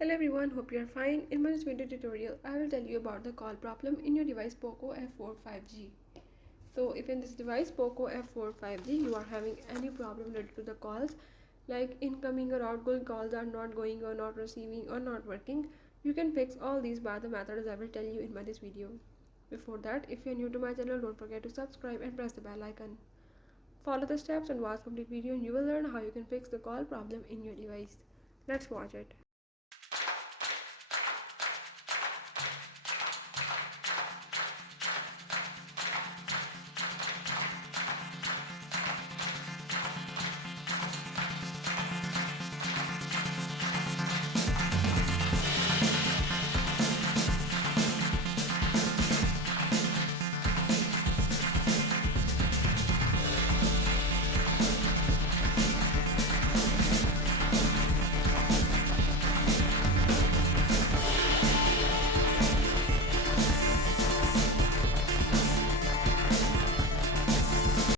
Hello everyone, hope you are fine. In my video tutorial, I will tell you about the call problem in your device POCO F4 5G. So if in this device POCO F4 5G you are having any problem related to the calls, like incoming or outgoing calls are not going or not receiving or not working, you can fix all these by the methods I will tell you in this video. Before that, if you are new to my channel, don't forget to subscribe and press the bell icon. Follow the steps and watch complete video and you will learn how you can fix the call problem in your device. Let's watch it.